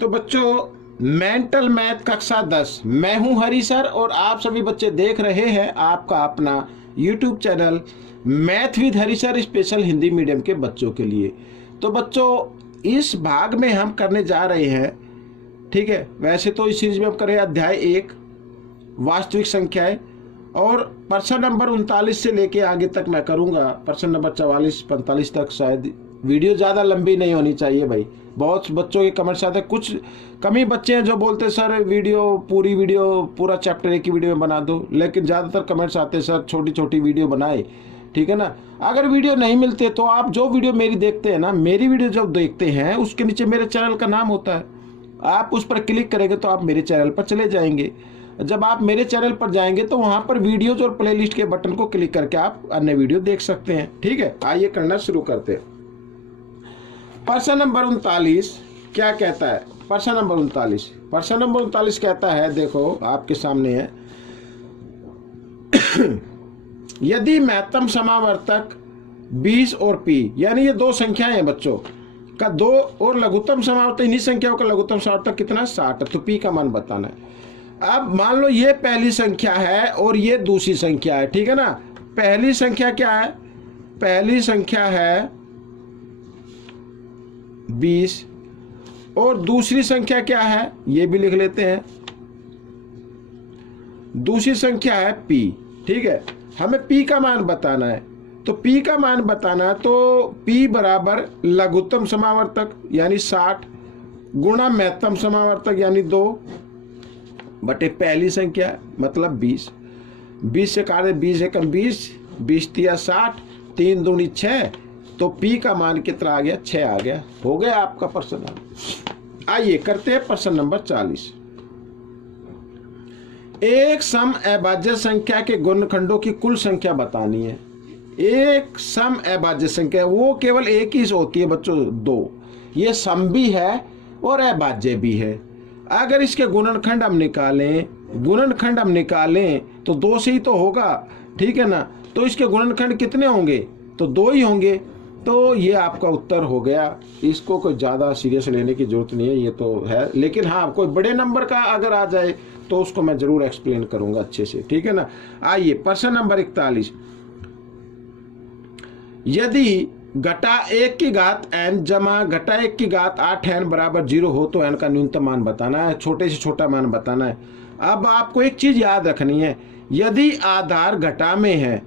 तो बच्चों mental math कक्षा 10, मैं हूं हरी सर और आप सभी बच्चे देख रहे हैं आपका अपना YouTube channel math with Hari sir special Hindi medium के बच्चों के लिए। तो बच्चों इस भाग में हम करने जा रहे हैं, ठीक है, वैसे तो इस सीरीज में हम कर रहे हैं अध्याय 1 वास्तविक संख्याएं, और प्रश्न नंबर 39 से लेके आगे तक मैं करूंगा प्रश्न नंबर 44-45 तक। शायद वीडियो ज़्यादा लंबी नहीं होनी चाहिए भाई, बहुत बच्चों के कमेंट्स आते हैं, कुछ कम ही बच्चे हैं जो बोलते हैं सर पूरी वीडियो पूरा चैप्टर एक ही वीडियो में बना दो, लेकिन ज़्यादातर कमेंट्स आते हैं सर छोटी छोटी वीडियो बनाए, ठीक है ना। अगर वीडियो नहीं मिलते तो आप जो वीडियो मेरी देखते हैं ना, मेरी वीडियो जब देखते हैं उसके नीचे मेरे चैनल का नाम होता है, आप उस पर क्लिक करेंगे तो आप मेरे चैनल पर चले जाएंगे। जब आप मेरे चैनल पर जाएंगे तो वहां पर वीडियोज और प्लेलिस्ट के बटन को क्लिक करके आप अन्य वीडियो देख सकते हैं, ठीक है। आइए करना शुरू करते हैं। प्रश्न नंबर 39 क्या कहता है? प्रश्न नंबर 39 कहता है, देखो आपके सामने है, यदि महत्तम समावर्तक 20 और p, यानी ये दो संख्याएं हैं बच्चों का, दो और लघुत्तम समावर्तक, इन्हीं संख्याओं का लघुत्तम समावर्तक कितना 60, तो p का मान बताना है। अब मान लो ये पहली संख्या है और ये दूसरी संख्या है, ठीक है ना। पहली संख्या क्या है? पहली संख्या है 20 और दूसरी संख्या क्या है, ये भी लिख लेते हैं, दूसरी संख्या है p, ठीक है। हमें p का मान बताना है, तो p का मान बताना है तो p बराबर लघुत्तम समावर्तक यानी 60 गुणा महत्तम समावर्तक यानी 2 बटे पहली संख्या मतलब 20। 20 से काटे 20 एकम 20, 20 तिया 60, 3 दूनी 6, तो p का मान कितना आ गया? 6 आ गया। हो गया आपका प्रश्न। आइए करते हैं प्रश्न नंबर 40। एक सम अभाज्य संख्या के गुणनखंडों की कुल संख्या बतानी है। एक सम अभाज्य संख्या वो केवल एक ही होती है बच्चों, 2। ये सम भी है और अभाज्य भी है। अगर इसके गुणनखंड हम निकालें तो 2 से ही तो होगा, ठीक है ना। तो इसके गुणनखंड कितने होंगे? तो 2 ही होंगे। तो ये आपका उत्तर हो गया। इसको कोई ज़्यादा सीरियस लेने की जरूरत नहीं है, ये तो है, लेकिन हाँ कोई बड़े नंबर का अगर आ जाए तो उसको मैं जरूर एक्सप्लेन करूंगा अच्छे से, ठीक है ना। आइए प्रश्न नंबर 41। यदि घटा 1 की घात n जमा घटा 1 की घात 8n बराबर 0 हो तो n का न्यूनतम मान बताना है, छोटे से छोटा मान बताना है। अब आपको एक चीज याद रखनी है, यदि आधार घटा में है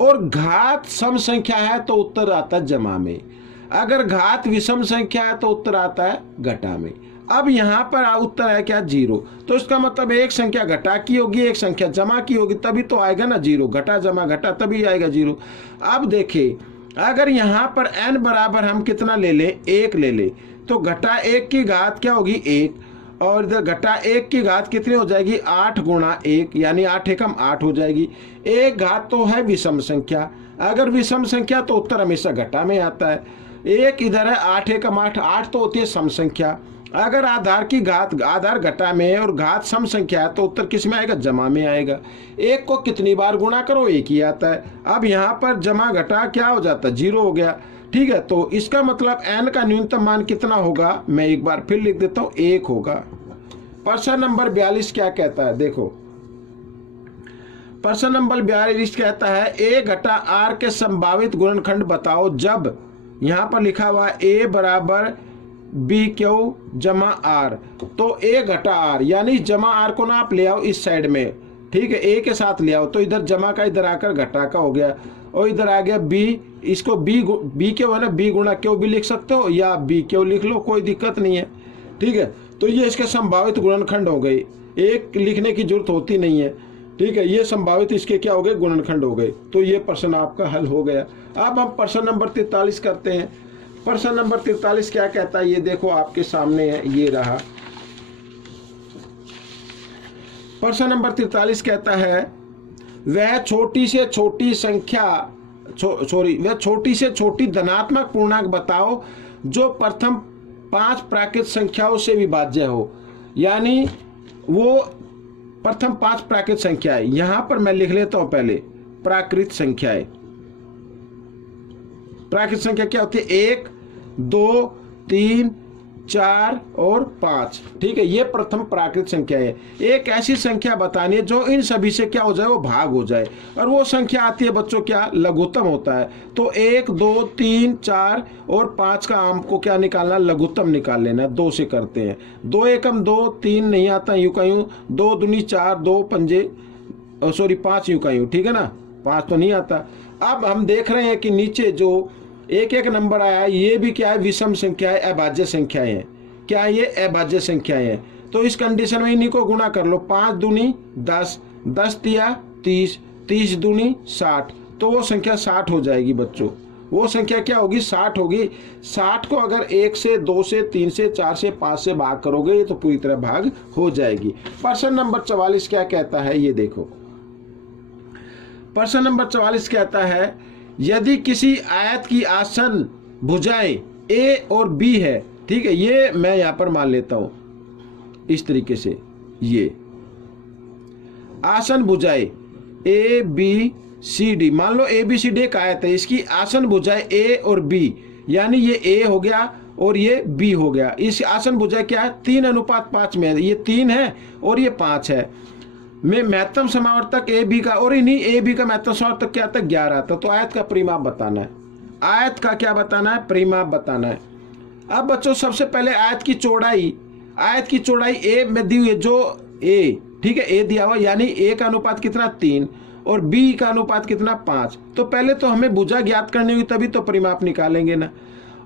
और घात सम संख्या है तो उत्तर आता है जमा में, अगर घात विषम संख्या है तो उत्तर आता है घटा में। अब यहाँ पर उत्तर है क्या? 0। तो इसका मतलब एक संख्या घटा की होगी, एक संख्या जमा की होगी, तभी तो आएगा ना 0। घटा जमा घटा तभी आएगा 0। अब देखिए अगर यहाँ पर n बराबर हम कितना ले लें? 1 ले ले, तो घटा 1 की घात क्या होगी? 1, और इधर घटा 1 की घात कितनी हो जाएगी? 8 गुणा 1 यानी 8 एकम 8 हो जाएगी। एक घात तो है विषम संख्या, अगर विषम संख्या तो उत्तर हमेशा घटा में आता है। एक इधर है 8 एकम 8, 8 तो होती है सम संख्या। अगर आधार की घात, आधार घटा में है और घात सम संख्या है तो उत्तर किस में आएगा? जमा में आएगा। एक को कितनी बार गुणा करो? एक ही आता है। अब यहाँ पर जमा घटा क्या हो जाता है? 0 हो गया, ठीक है। तो इसका मतलब n का न्यूनतम मान कितना होगा? मैं एक बार फिर लिख देता हूँ, 1 होगा। प्रश्न नंबर 42 क्या कहता है? देखो प्रश्न नंबर 42 कहता है a घटा r के संभावित गुणनखंड बताओ जब, यहाँ पर लिखा हुआ है a बराबर BQ जमा R, तो a घटा R यानी जमा R को ना आप ले आओ इस साइड में, ठीक है, a के साथ ले आओ, तो इधर जमा का इधर आकर घटा का हो गया, और इधर आ गया b, इसको b क्यों है ना, b गुणा क्यों भी लिख सकते हो या b क्यों लिख लो, कोई दिक्कत नहीं है, ठीक है। तो ये इसके संभावित गुणनखंड हो गए, एक लिखने की जरूरत होती नहीं है, ठीक है। ये संभावित इसके क्या हो गए? गुणनखंड हो गए। तो ये प्रश्न आपका हल हो गया। अब हम प्रश्न नंबर 43 करते हैं। प्रश्न नंबर 43 क्या कहता है? ये देखो आपके सामने है, ये रहा। प्रश्न नंबर 43 कहता है वह छोटी से छोटी संख्या वह छोटी से छोटी धनात्मक पूर्णांक बताओ जो प्रथम 5 प्राकृत संख्याओं से विभाज्य हो, यानी वो प्रथम 5 प्राकृत संख्याएं। यहां पर मैं लिख लेता हूं पहले प्राकृत संख्याएं। प्राकृत संख्या क्या होती है? 1, 2, 3, 4 और 5। ठीक है, ये प्रथम प्राकृत संख्या है। एक ऐसी संख्या बतानी है जो इन सभी से क्या हो जाए, वो भाग हो जाए, और वो संख्या आती है बच्चों क्या, लघुत्तम होता है। तो 1 2 3 4 और 5 का आपको क्या निकालना, लघुत्तम निकाल लेना। 2 से करते हैं, 2 एकम 2, 3 नहीं आता, यूं का यूं, 2 दूनी 4, 2 पंजे सॉरी 5 यूं का यूं, ठीक है ना, 5 तो नहीं आता। अब हम देख रहे हैं कि नीचे जो एक एक नंबर आया है, ये भी क्या है, विषम संख्या है, अभाज्य संख्याएं हैं। क्या है ये, अभाज्य संख्याएं हैं। तो इस कंडीशन में इन्हीं को गुणा कर लो, 5 दूनी 10, 10 तिया 30, 30 दूनी 60, तो वो संख्या 60 हो जाएगी बच्चों। वो संख्या क्या होगी, 60 होगी। 60 को अगर 1 से 2 से 3 से 4 से 5 से भाग करोगे तो पूरी तरह भाग हो जाएगी। प्रश्न नंबर 44 क्या कहता है, ये देखो। प्रश्न नंबर 44 कहता है, यदि किसी आयत की आसन भुजाएं ए और बी है, ठीक है, ये मैं यहां पर मान लेता हूं इस तरीके से, ये आसन भुजाएं ए बी सी डी, मान लो ए बी सी डी एक आयत है, इसकी आसन भुजाएं ए और बी, यानी ये ए हो गया और ये बी हो गया। इस आसन भुजाएं क्या है, 3:5 में है, ये 3 है और ये 5 है। में महत्तम समावर्तक ए बी का, और इन्हीं ए बी का महत्तम समावर्तक क्या था, 11 था। तो आयत का परिमाप बताना है, आयत का क्या बताना है, परिमाप बताना है। अब बच्चों सबसे पहले आयत की चौड़ाई, आयत की चौड़ाई ए में दी हुई है, जो ए, ठीक है, ए दिया हुआ, यानी ए का अनुपात कितना, 3, और बी का अनुपात कितना, 5। तो पहले तो हमें भुजा ज्ञात करनी होगी, तभी तो परिमाप निकालेंगे ना।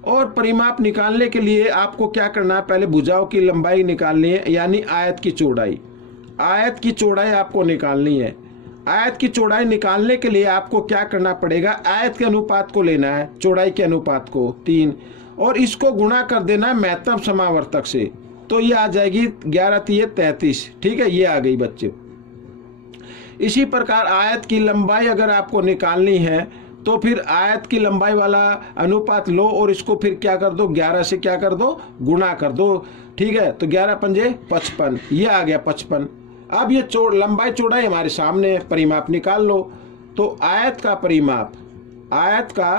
और परिमाप निकालने के लिए आपको क्या करना है, पहले भुजाओं की लंबाई निकालनी है, यानी आयत की चौड़ाई। आयत की चौड़ाई आपको निकालनी है। आयत की चौड़ाई निकालने के लिए आपको क्या करना पड़ेगा, आयत के अनुपात को लेना है, चौड़ाई के अनुपात को 3, और इसको गुणा कर देना है महत्तम समावर्तक से, तो ये आ जाएगी 11 3 33। ठीक है, ये आ गई बच्चे। इसी प्रकार आयत की लंबाई अगर आपको निकालनी है तो फिर आयत की लंबाई वाला अनुपात लो और इसको फिर क्या कर दो, 11 से क्या कर दो, गुणा कर दो। ठीक है, तो 11 पंजे 55, ये आ गया 55। अब ये लंबाई चौड़ाई हमारे सामने है, परिमाप निकाल लो। तो आयत का परिमाप, आयत का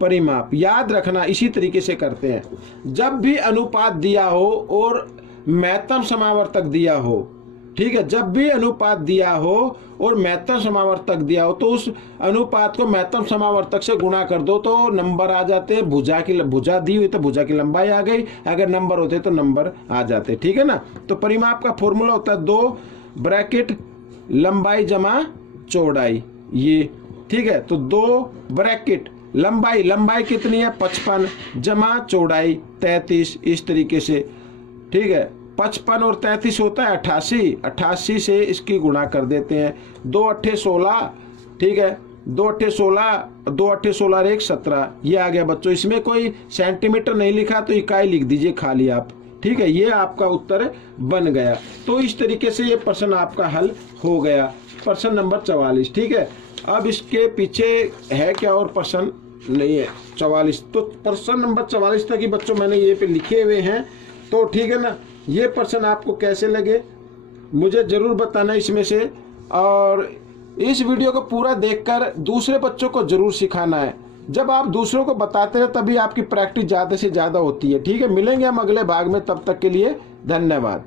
परिमाप याद रखना इसी तरीके से करते हैं। जब भी अनुपात दिया हो और महत्तम समावर्तक दिया हो, ठीक है, जब भी अनुपात दिया हो और महत्तम समावर्तक दिया हो तो उस अनुपात को महत्तम समावर्तक से गुणा कर दो, तो नंबर आ जाते हैं। भुजा दी हुई तो भुजा की लंबाई आ गई, अगर नंबर होते तो नंबर आ जाते। ठीक है ना। तो परिमाप का फॉर्मूला होता है 2 ब्रैकेट लंबाई जमा चौड़ाई, ये ठीक है। तो 2 ब्रैकेट लंबाई, लंबाई कितनी है 55 जमा चौड़ाई 33, इस तरीके से। ठीक है, 55 और 33 होता है 88, 88 से इसकी गुणा कर देते हैं। 2 8 16, ठीक है, 2 8 16, 2 8 16 1 17, ये आ गया बच्चों। इसमें कोई सेंटीमीटर नहीं लिखा तो इकाई लिख दीजिए खाली आप। ठीक है, ये आपका उत्तर बन गया। तो इस तरीके से ये प्रश्न आपका हल हो गया, प्रश्न नंबर 44। ठीक है, अब इसके पीछे है क्या और प्रश्न नहीं है 44। तो प्रश्न नंबर 44 तक ही बच्चों मैंने ये पे लिखे हुए हैं। तो ठीक है ना, ये प्रश्न आपको कैसे लगे मुझे जरूर बताना इसमें से, और इस वीडियो को पूरा देखकर दूसरे बच्चों को जरूर सिखाना है। जब आप दूसरों को बताते हैं तभी आपकी प्रैक्टिस ज़्यादा से ज़्यादा होती है। ठीक है, मिलेंगे हम अगले भाग में, तब तक के लिए धन्यवाद।